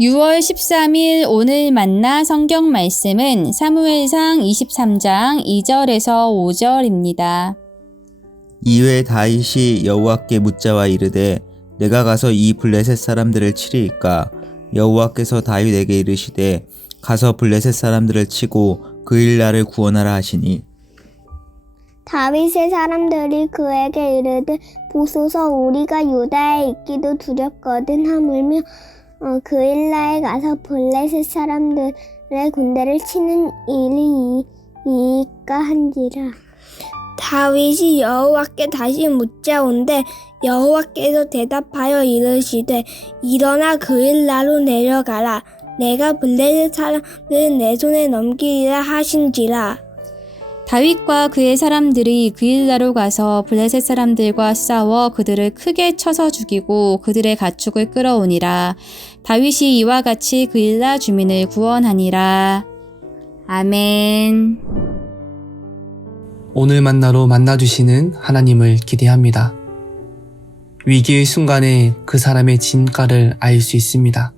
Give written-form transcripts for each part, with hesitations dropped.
6월 13일 오늘 만나 성경 말씀은 사무엘상 23장 2절에서 5절입니다. 이후에 다윗이 여호와께 묻자와 이르되 내가 가서 이 블레셋 사람들을 치리이까? 여호와께서 다윗에게 이르시되 가서 블레셋 사람들을 치고 그일라를 구원하라 하시니 다윗의 사람들이 그에게 이르되 보소서 우리가 유다에 있기도 두렵거든 하물며 그일라에 가서 블레셋 사람들의 군대를 치는 일이 이이까 한지라. 다윗이 여호와께 다시 묻자온데 여호와께서 대답하여 이르시되 일어나 그일라로 내려가라. 내가 블레셋 사람들을 내 손에 넘기리라 하신지라. 다윗과 그의 사람들이 그일라로 가서 블레셋 사람들과 싸워 그들을 크게 쳐서 죽이고 그들의 가축을 끌어오니라. 다윗이 이와 같이 그일라 주민을 구원하니라. 아멘. 오늘 만나로 만나주시는 하나님을 기대합니다. 위기의 순간에 그 사람의 진가를 알 수 있습니다.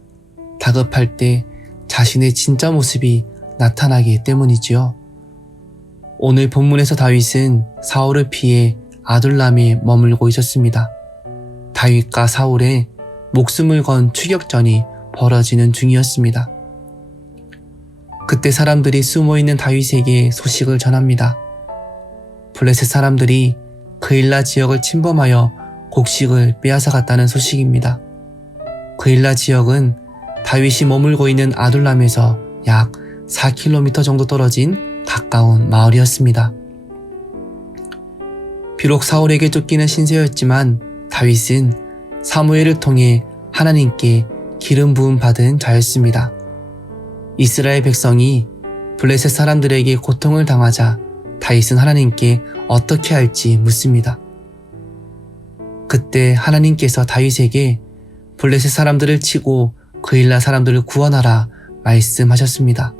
다급할 때 자신의 진짜 모습이 나타나기 때문이지요. 오늘 본문에서 다윗은 사울을 피해 아둘람에 머물고 있었습니다. 다윗과 사울의 목숨을 건 추격전이 벌어지는 중이었습니다. 그때 사람들이 숨어있는 다윗에게 소식을 전합니다. 블레셋 사람들이 그일라 지역을 침범하여 곡식을 빼앗아갔다는 소식입니다. 그일라 지역은 다윗이 머물고 있는 아둘람에서 약 4km 정도 떨어진 가까운 마을이었습니다. 비록 사울에게 쫓기는 신세였지만 다윗은 사무엘을 통해 하나님께 기름 부음 받은 자였습니다. 이스라엘 백성이 블레셋 사람들에게 고통을 당하자 다윗은 하나님께 어떻게 할지 묻습니다. 그때 하나님께서 다윗에게 블레셋 사람들을 치고 그일라 사람들을 구원하라 말씀하셨습니다.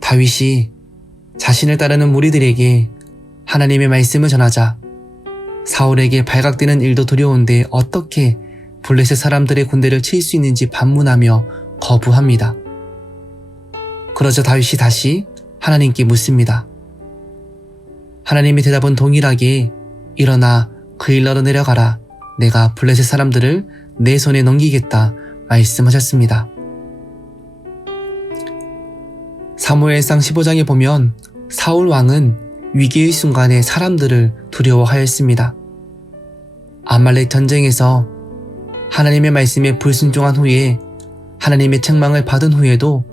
다윗이 자신을 따르는 무리들에게 하나님의 말씀을 전하자 사울에게 발각되는 일도 두려운데 어떻게 블레셋 사람들의 군대를 칠 수 있는지 반문하며 거부합니다. 그러자 다윗이 다시 하나님께 묻습니다. 하나님의 대답은 동일하게 일어나 그일라로 내려가라. 내가 블레셋 사람들을 내 손에 넘기겠다 말씀하셨습니다. 사무엘상 15장에 보면 사울 왕은 위기의 순간에 사람들을 두려워하였습니다. 아말렉 전쟁에서 하나님의 말씀에 불순종한 후에 하나님의 책망을 받은 후에도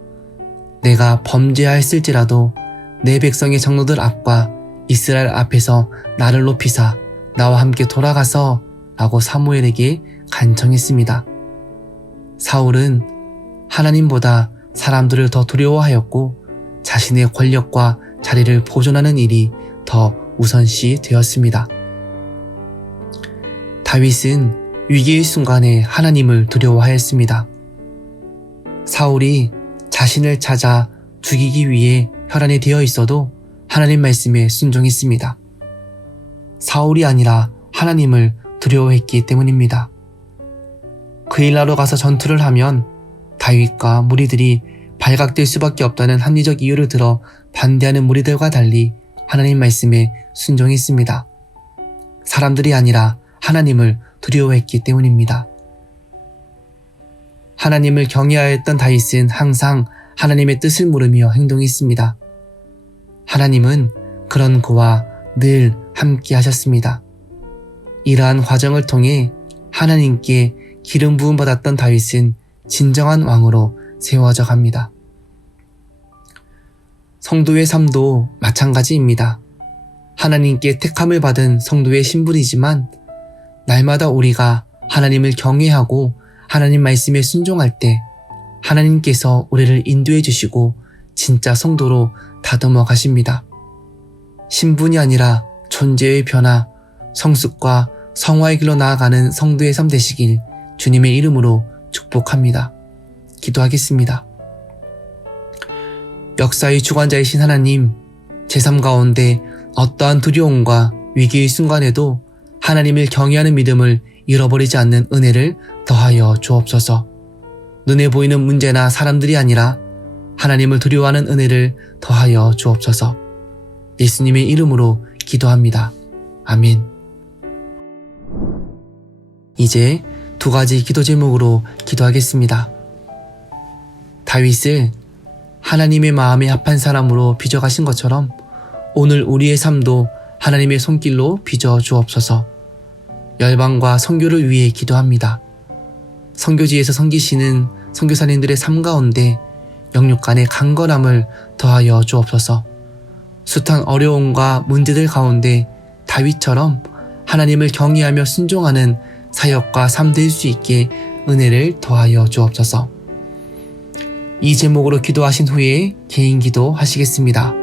내가 범죄하였을지라도 내 백성의 장로들 앞과 이스라엘 앞에서 나를 높이사 나와 함께 돌아가서 라고 사무엘에게 간청했습니다. 사울은 하나님보다 사람들을 더 두려워하였고 자신의 권력과 자리를 보존하는 일이 더 우선시 되었습니다. 다윗은 위기의 순간에 하나님을 두려워하였습니다. 사울이 자신을 찾아 죽이기 위해 혈안이 되어 있어도 하나님 말씀에 순종했습니다. 사울이 아니라 하나님을 두려워했기 때문입니다. 그일라로 가서 전투를 하면 다윗과 무리들이 발각될 수밖에 없다는 합리적 이유를 들어 반대하는 무리들과 달리 하나님 말씀에 순종했습니다. 사람들이 아니라 하나님을 두려워했기 때문입니다. 하나님을 경외하였던 다윗은 항상 하나님의 뜻을 물으며 행동했습니다. 하나님은 그런 그와 늘 함께 하셨습니다. 이러한 과정을 통해 하나님께 기름 부음 받았던 다윗은 진정한 왕으로 세워져 갑니다. 성도의 삶도 마찬가지입니다. 하나님께 택함을 받은 성도의 신분이지만 날마다 우리가 하나님을 경외하고 하나님 말씀에 순종할 때 하나님께서 우리를 인도해 주시고 진짜 성도로 다듬어 가십니다. 신분이 아니라 존재의 변화, 성숙과 성화의 길로 나아가는 성도의 삶 되시길 주님의 이름으로 축복합니다. 기도하겠습니다. 역사의 주관자이신 하나님, 제 삶 가운데 어떠한 두려움과 위기의 순간에도 하나님을 경외하는 믿음을 잃어버리지 않는 은혜를 더하여 주옵소서. 눈에 보이는 문제나 사람들이 아니라 하나님을 두려워하는 은혜를 더하여 주옵소서. 예수님의 이름으로 기도합니다. 아멘. 이제 두 가지 기도 제목으로 기도하겠습니다. 다윗을 하나님의 마음에 합한 사람으로 빚어가신 것처럼 오늘 우리의 삶도 하나님의 손길로 빚어 주옵소서. 열방과 선교를 위해 기도합니다. 선교지에서 섬기시는 선교사님들의 삶 가운데 영육간의 강건함을 더하여 주옵소서. 숱한 어려움과 문제들 가운데 다윗처럼 하나님을 경외하며 순종하는 사역과 삶 될 수 있게 은혜를 더하여 주옵소서. 이 제목으로 기도하신 후에 개인 기도 하시겠습니다.